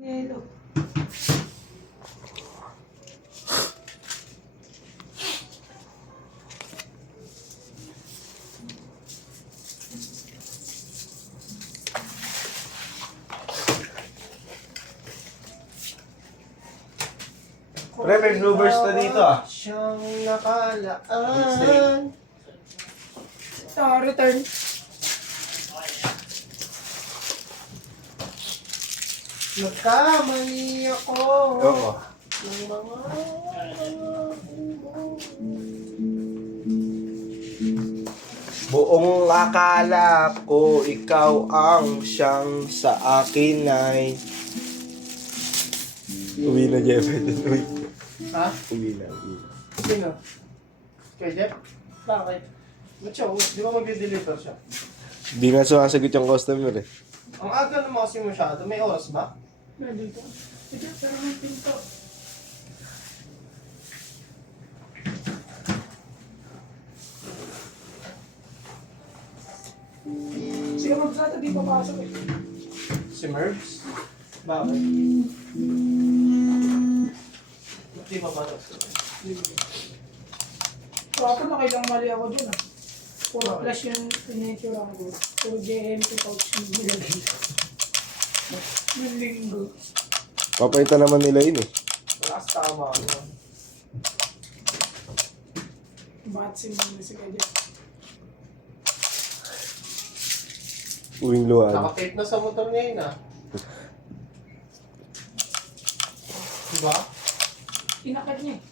Yelo. Pre, may bluebirds na dito ah. Siyang nakalaan. Return. Nagkamali ako. Oo. Ng mga... Buong akala ko ikaw ang siyang sa akin ay... Uwi na, Jeff. Uwi. Ha? Uwi na, uwi na. Sino? Kay Jeff? Bakit? Ba't siya? Di ba mag-deliver siya? Hindi nga sumasagot yung customer eh. Ang aga naman kasi masyado. May oras ba? Nandito. Sige, pero may pinto. Sige, magsata di papasok eh. Si Mervs? Bakit? Di ba ba? So ako nakailang mali ako dyan ah. Puro plus yung pinitura ko. Puro JMP pouch yung nilagay. Yung linggo. Papaitan naman nila yun eh. Lakas tama ako. Batsin mo na si Kaya. Uwing luwan. Nakatape na sa motor niya yun ah. Diba? Inakat niya eh.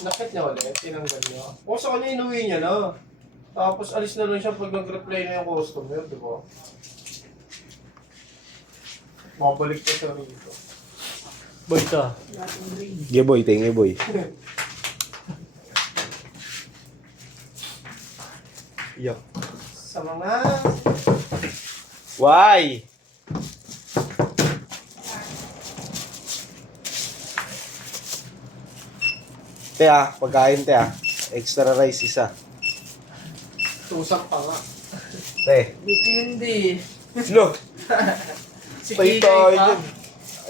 Nakit niya ulit, tinanggal niya. O sa kanya inuwi niya na. Tapos alis na lang siya pag nag-reply na yung customer, di ba? Makabalik na siya rito. Boy ta. Lahat ng green. Yeah boy, thank you boy. Yuck. Sa mga... Why? Te ah, pagkain te ah. Extra rice isa. Tusak pa nga. Te. Depende. Lo. Si Tayo Kikay tayo pa. dyan.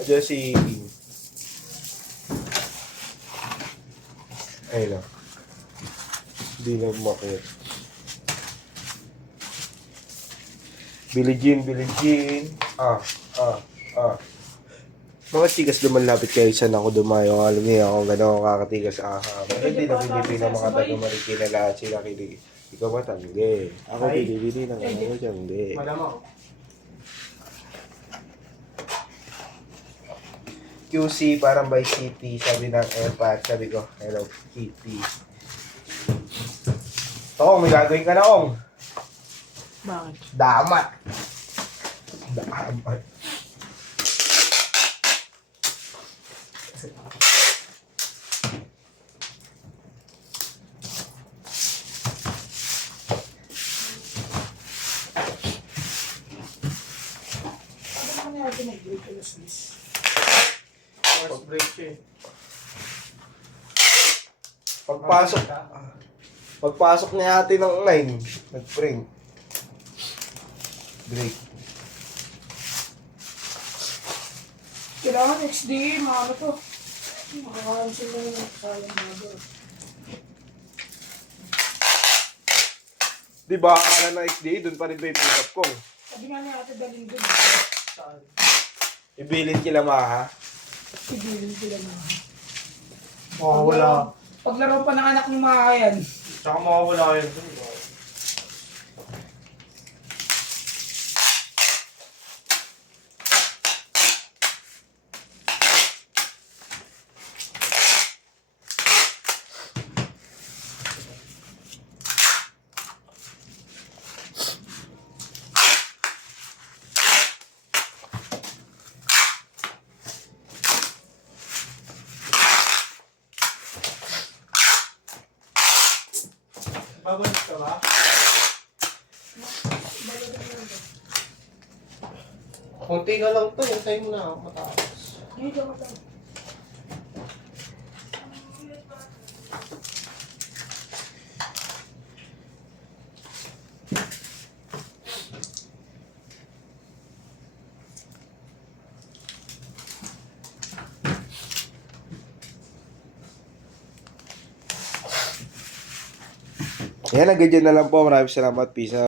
Adyan si... Ayun lang. Hindi na umakit. Billie Jean. Mga chikas lumalapit kayo saan ako dumayo. Alam niya ako gano'n kakatigas pero hindi na Pilipino mga taga-Marikina lahat sila kilig. Ikaw ba tanggi? Ako bili ng ano mo tanggi. Malamang. QC parang by CP, sabi ng airpad, sabi ko, hello, CP. Tong, may gagawin ka na, Ong. Bakit? Damat. Ano naman natin nag-break ko last list? First break siya eh. Pagpasok niya natin ng line, nag-print. Break. Kailangan XD, mga ano to. Makakahansin lang yung sayang mga doon. Diba, akala na XDA, dun pa rin ba yung pick up ko? Sabi nga niya ate dalhin doon. Saan? Ibilin kila ha? Sigilin sila na. Mawawala. Paglaro pa ng anak ng mga kayan. Tsaka mawawala yun. Babalik ka ba? Kunti ka lang to, hintayin mo na matapos. Dito ka lang. Yan, hanggang dyan na lang po. Maraming salamat. Peace out.